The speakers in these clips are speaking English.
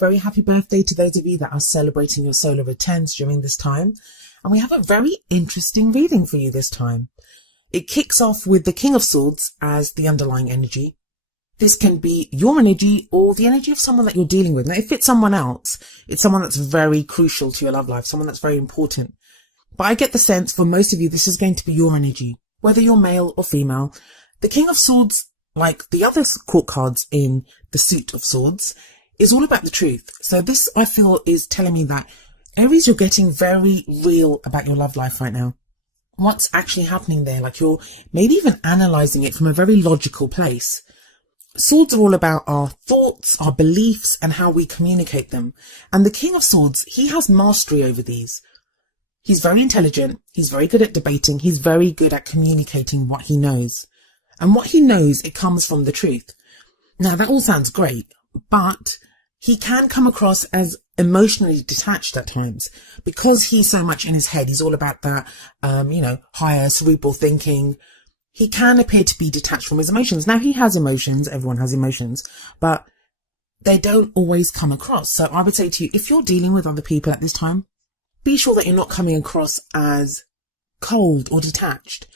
Very happy birthday to those of you that are celebrating your solar returns during this time. And we have a very interesting reading for you this time. It kicks off with the King of Swords as the underlying energy. This can be your energy or the energy of someone that you're dealing with. Now, if it's someone else, it's someone that's very crucial to your love life, someone that's very important. But I get the sense for most of you, this is going to be your energy, whether you're male or female. The King of Swords, like the other court cards in the Suit of Swords, is all about the truth. So this, I feel, is telling me that Aries, you're getting very real about your love life right now. What's actually happening there? Like you're maybe even analysing it from a very logical place. Swords are all about our thoughts, our beliefs, and how we communicate them. And the King of Swords, he has mastery over these. He's very intelligent. He's very good at debating. He's very good at communicating what he knows. And what he knows, it comes from the truth. Now, that all sounds great, but he can come across as emotionally detached at times because he's so much in his head. He's all about that, higher cerebral thinking. He can appear to be detached from his emotions. Now, he has emotions. Everyone has emotions, but they don't always come across. So I would say to you, if you're dealing with other people at this time, be sure that you're not coming across as cold or detached.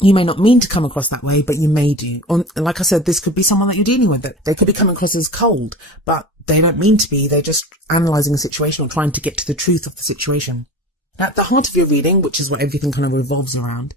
You may not mean to come across that way, but you may do. Like I said, this could be someone that you're dealing with, that they could be coming across as cold, but they don't mean to be. They're just analysing a situation or trying to get to the truth of the situation. At the heart of your reading, which is what everything kind of revolves around,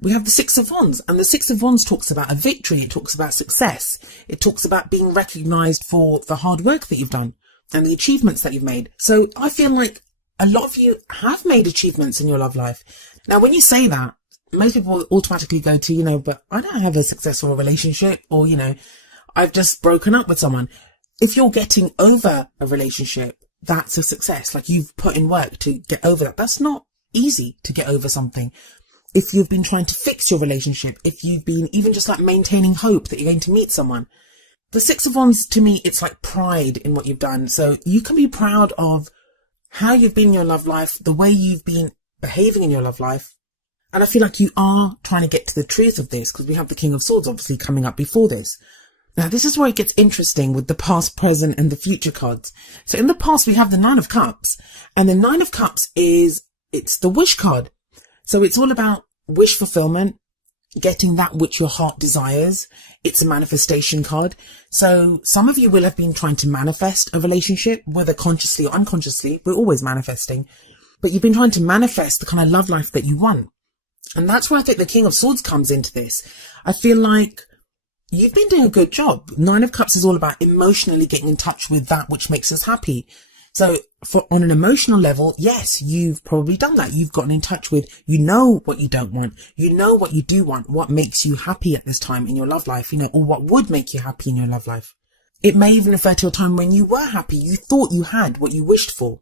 we have the Six of Wands, and the Six of Wands talks about a victory. It talks about success. It talks about being recognised for the hard work that you've done and the achievements that you've made. So I feel like a lot of you have made achievements in your love life. Now, when you say that, most people automatically go to, but I don't have a successful relationship, or, I've just broken up with someone. If you're getting over a relationship, that's a success. Like, you've put in work to get over that. That's not easy to get over something. If you've been trying to fix your relationship, if you've been even just like maintaining hope that you're going to meet someone. The Six of Wands, to me, it's like pride in what you've done. So you can be proud of how you've been in your love life, the way you've been behaving in your love life. And I feel like you are trying to get to the truth of this, because we have the King of Swords obviously coming up before this. Now, this is where it gets interesting with the past, present, and the future cards. So in the past, we have the Nine of Cups, and the Nine of Cups it's the wish card. So it's all about wish fulfillment, getting that which your heart desires. It's a manifestation card. So some of you will have been trying to manifest a relationship, whether consciously or unconsciously. We're always manifesting, but you've been trying to manifest the kind of love life that you want. And that's where I think the King of Swords comes into this. I feel like you've been doing a good job. Nine of Cups is all about emotionally getting in touch with that which makes us happy. So on an emotional level, yes, you've probably done that. You've gotten in touch with, what you don't want. You know what you do want, what makes you happy at this time in your love life, or what would make you happy in your love life. It may even refer to a time when you were happy. You thought you had what you wished for.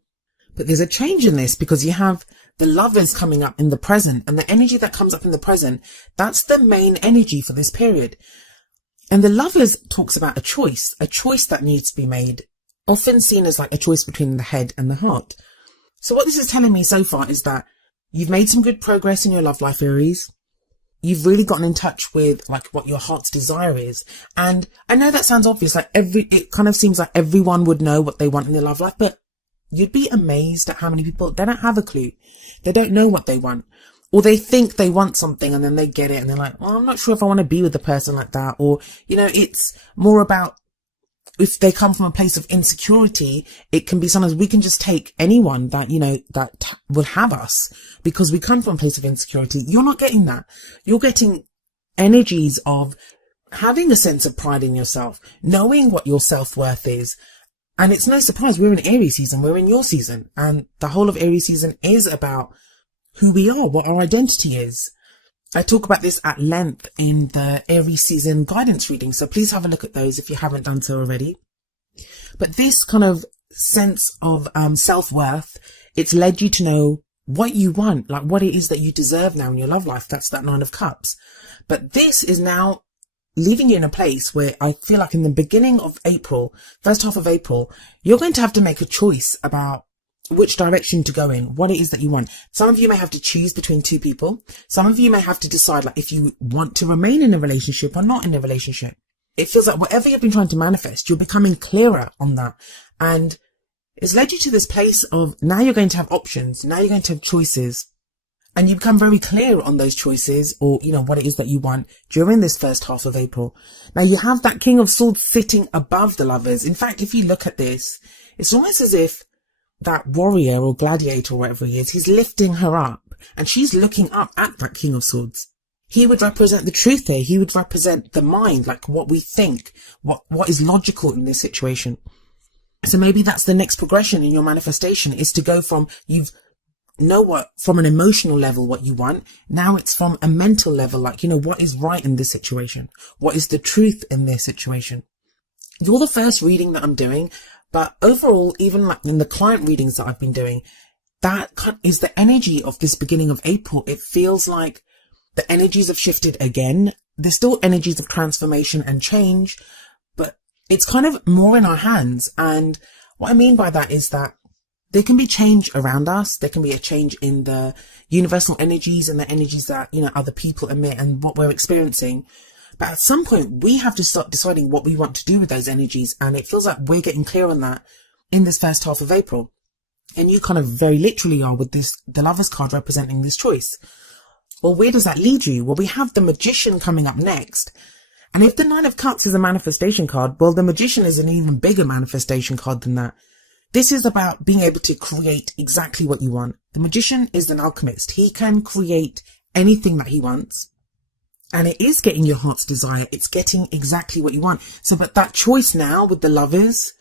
But there's a change in this because you have the Lovers coming up in the present, and the energy that comes up in the present, that's the main energy for this period. And the Lovers talks about a choice that needs to be made, often seen as like a choice between the head and the heart. So what this is telling me so far is that you've made some good progress in your love life, Aries. You've really gotten in touch with like what your heart's desire is. And I know that sounds obvious, it kind of seems like everyone would know what they want in their love life, but you'd be amazed at how many people, they don't have a clue. They don't know what they want. Or they think they want something and then they get it and they're like, well, I'm not sure if I want to be with a person like that. Or, it's more about, if they come from a place of insecurity, it can be sometimes we can just take anyone that, that will have us because we come from a place of insecurity. You're not getting that. You're getting energies of having a sense of pride in yourself, knowing what your self-worth is. And it's no surprise, we're in Aries season, we're in your season. And the whole of Aries season is about who we are, what our identity is. I talk about this at length in the Aries season guidance reading, so please have a look at those if you haven't done so already. But this kind of sense of self-worth, it's led you to know what you want, like what it is that you deserve now in your love life. That's that Nine of Cups. But this is now leaving you in a place where I feel like in the beginning of April, first half of April, you're going to have to make a choice about which direction to go in, what it is that you want. Some of you may have to choose between two people. Some of you may have to decide like if you want to remain in a relationship or not in a relationship. It feels like whatever you've been trying to manifest, you're becoming clearer on that. And it's led you to this place of now you're going to have options. Now you're going to have choices. And you become very clear on those choices, or, what it is that you want during this first half of April. Now you have that King of Swords sitting above the Lovers. In fact, if you look at this, it's almost as if that warrior or gladiator or whatever he is, he's lifting her up and she's looking up at that King of Swords. He would represent the truth here. He would represent the mind, like what we think, what is logical in this situation. So maybe that's the next progression in your manifestation, is to go from from an emotional level what you want. Now it's from a mental level, like, what is right in this situation? What is the truth in this situation? You're the first reading that I'm doing, but overall, even like in the client readings that I've been doing, that is the energy of this beginning of April. It feels like the energies have shifted again. There's still energies of transformation and change, but it's kind of more in our hands. And what I mean by that is that there can be change around us. There can be a change in the universal energies and the energies that, other people emit and what we're experiencing. But at some point, we have to start deciding what we want to do with those energies. And it feels like we're getting clear on that in this first half of April. And you kind of very literally are with the Lovers card representing this choice. Well, where does that lead you? Well, we have the Magician coming up next. And if the Nine of Cups is a manifestation card, well, the Magician is an even bigger manifestation card than that. This is about being able to create exactly what you want. The Magician is an alchemist. He can create anything that he wants. And it is getting your heart's desire. It's getting exactly what you want. So, but that choice now with the Lovers,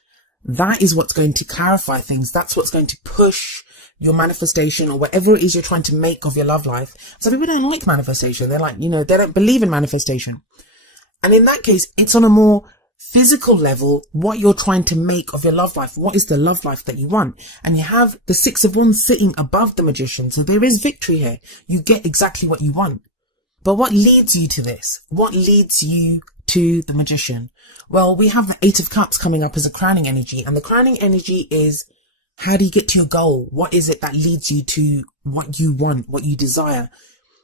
that is what's going to clarify things. That's what's going to push your manifestation or whatever it is you're trying to make of your love life. So people don't like manifestation. They're like, they don't believe in manifestation. And in that case, it's on a more physical level, what you're trying to make of your love life. What is the love life that you want? And you have the Six of Wands sitting above the Magician. So there is victory here. You get exactly what you want. But what leads you to this? What leads you to the Magician? Well, we have the Eight of Cups coming up as a crowning energy. And the crowning energy is, how do you get to your goal? What is it that leads you to what you want, what you desire?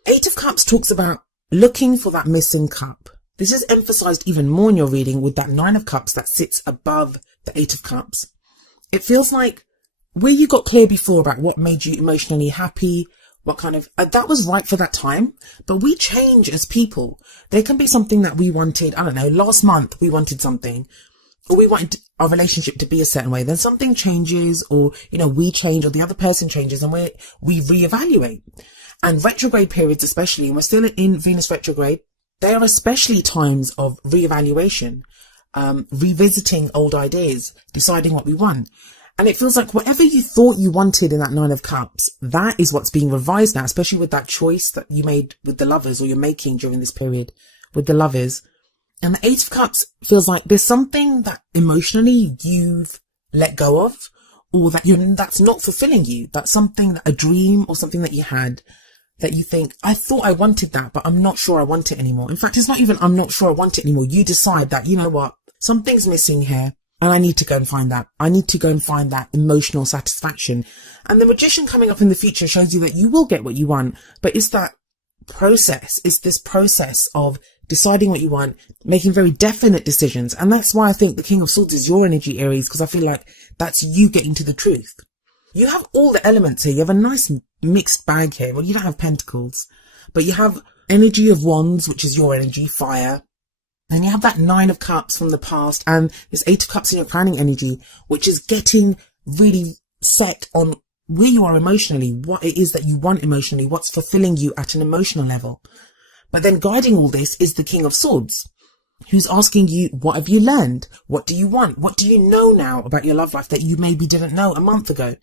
Eight of Cups talks about looking for that missing cup. This is emphasized even more in your reading with that Nine of Cups that sits above the Eight of Cups. It feels like where you got clear before about what made you emotionally happy, what kind of, that was right for that time, but we change as people. There can be something that we wanted, last month we wanted something, or we wanted our relationship to be a certain way. Then something changes, or, we change, or the other person changes, and we reevaluate. And retrograde periods especially, and we're still in Venus retrograde, they are especially times of reevaluation, revisiting old ideas, deciding what we want. And it feels like whatever you thought you wanted in that Nine of Cups, that is what's being revised now, especially with that choice that you made with the Lovers, or you're making during this period with the Lovers. And the Eight of Cups feels like there's something that emotionally you've let go of, or that's not fulfilling you. That's something, a dream or something that you had, that you think, I thought I wanted that, but I'm not sure I want it anymore. In fact, it's not even, I'm not sure I want it anymore. You decide that, you know what, something's missing here, and I need to go and find that. I need to go and find that emotional satisfaction. And the Magician coming up in the future shows you that you will get what you want, but it's that process. It's this process of deciding what you want, making very definite decisions. And that's why I think the King of Swords is your energy, Aries, because I feel like that's you getting to the truth. You have all the elements here. You have a nice mixed bag here. Well, you don't have pentacles, but you have energy of wands, which is your energy, fire. And you have that Nine of Cups from the past, and this Eight of Cups in your planning energy, which is getting really set on where you are emotionally, what it is that you want emotionally, what's fulfilling you at an emotional level. But then guiding all this is the King of Swords, who's asking you, what have you learned? What do you want? What do you know now about your love life that you maybe didn't know a month ago?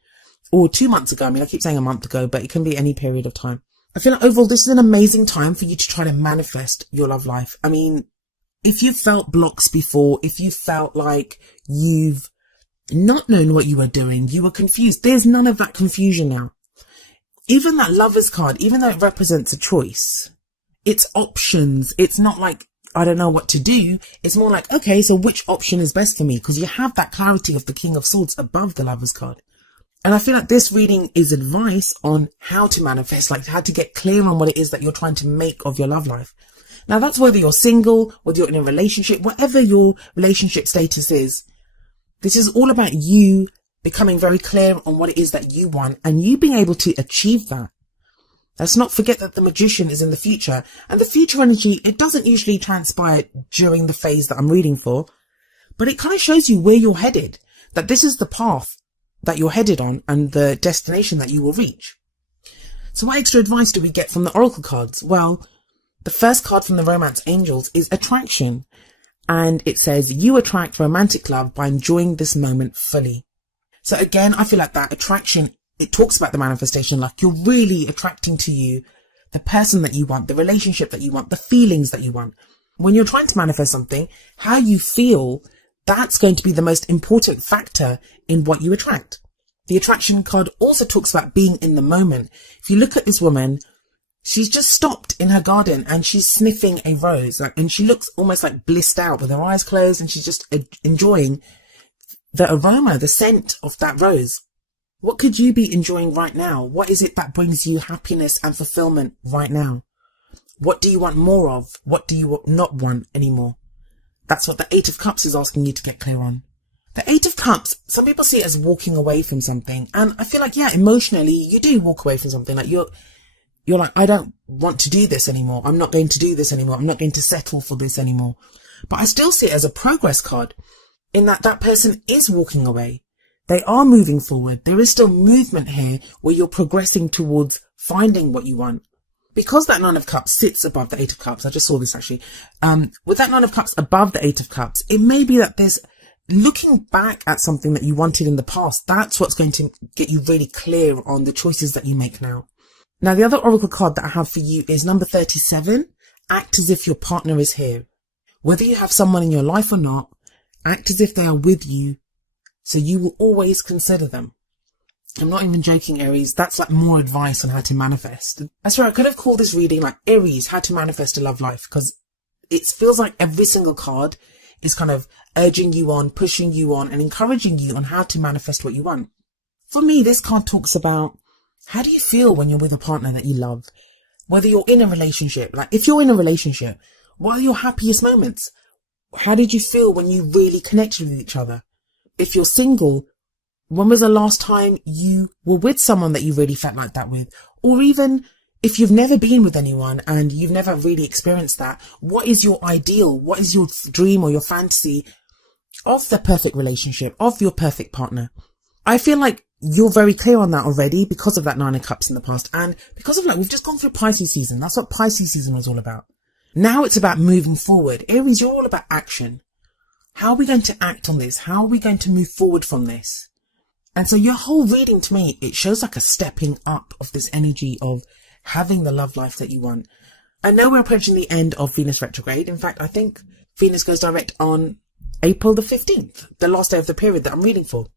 Or 2 months ago. I keep saying a month ago, but it can be any period of time. I feel like overall, this is an amazing time for you to try to manifest your love life. If you've felt blocks before, if you felt like you've not known what you were doing, you were confused, there's none of that confusion now. Even that Lovers card, even though it represents a choice, it's options. It's not like, I don't know what to do. It's more like, okay, so which option is best for me? Because you have that clarity of the King of Swords above the Lovers card. And I feel like this reading is advice on how to manifest, like how to get clear on what it is that you're trying to make of your love life. Now, that's whether you're single, whether you're in a relationship, whatever your relationship status is. This is all about you becoming very clear on what it is that you want and you being able to achieve that. Let's not forget that the Magician is in the future, and the future energy, it doesn't usually transpire during the phase that I'm reading for, but it kind of shows you where you're headed, that this is the path that you're headed on and the destination that you will reach. So what extra advice do we get from the Oracle cards? Well, the first card from the Romance Angels is attraction. And it says, you attract romantic love by enjoying this moment fully. So again, I feel like that attraction, it talks about the manifestation, like you're really attracting to you the person that you want, the relationship that you want, the feelings that you want. When you're trying to manifest something, how you feel, that's going to be the most important factor in what you attract. The attraction card also talks about being in the moment. If you look at this woman, she's just stopped in her garden and she's sniffing a rose, and she looks almost like blissed out with her eyes closed, and she's just enjoying the aroma, the scent of that rose. What could you be enjoying right now? What is it that brings you happiness and fulfillment right now? What do you want more of? What do you not want anymore? That's what the Eight of Cups is asking you to get clear on. The Eight of Cups, some people see it as walking away from something. And I feel like, yeah, emotionally, you do walk away from something. Like you're like, I don't want to do this anymore. I'm not going to do this anymore. I'm not going to settle for this anymore. But I still see it as a progress card, in that that person is walking away. They are moving forward. There is still movement here where you're progressing towards finding what you want. Because that Nine of Cups sits above the Eight of Cups, I just saw this actually, with that Nine of Cups above the Eight of Cups, it may be that there's looking back at something that you wanted in the past. That's what's going to get you really clear on the choices that you make now. Now, the other Oracle card that I have for you is number 37. Act as if your partner is here. Whether you have someone in your life or not, act as if they are with you, so you will always consider them. I'm not even joking, Aries. That's like more advice on how to manifest. That's right. I could have called this reading like Aries, how to manifest a love life, because it feels like every single card is kind of urging you on, pushing you on, and encouraging you on how to manifest what you want. For me, this card talks about, how do you feel when you're with a partner that you love? Whether you're in a relationship, like if you're in a relationship, what are your happiest moments? How did you feel when you really connected with each other? If you're single, when was the last time you were with someone that you really felt like that with? Or even if you've never been with anyone and you've never really experienced that, what is your ideal? What is your dream or your fantasy of the perfect relationship, of your perfect partner? I feel like you're very clear on that already because of that Nine of Cups in the past, and because of like, we've just gone through Pisces season. That's what Pisces season was all about. Now it's about moving forward. Aries, you're all about action. How are we going to act on this? How are we going to move forward from this? And so your whole reading, to me, it shows like a stepping up of this energy of having the love life that you want. I know we're approaching the end of Venus retrograde. In fact, I think Venus goes direct on April the 15th, the last day of the period that I'm reading for.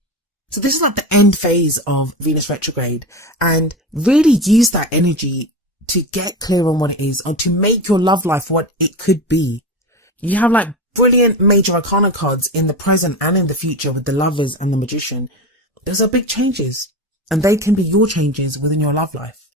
So this is like the end phase of Venus retrograde, and really use that energy to get clear on what it is, or to make your love life what it could be. You have like brilliant major arcana cards in the present and in the future with the Lovers and the Magician. Those are big changes, and they can be your changes within your love life.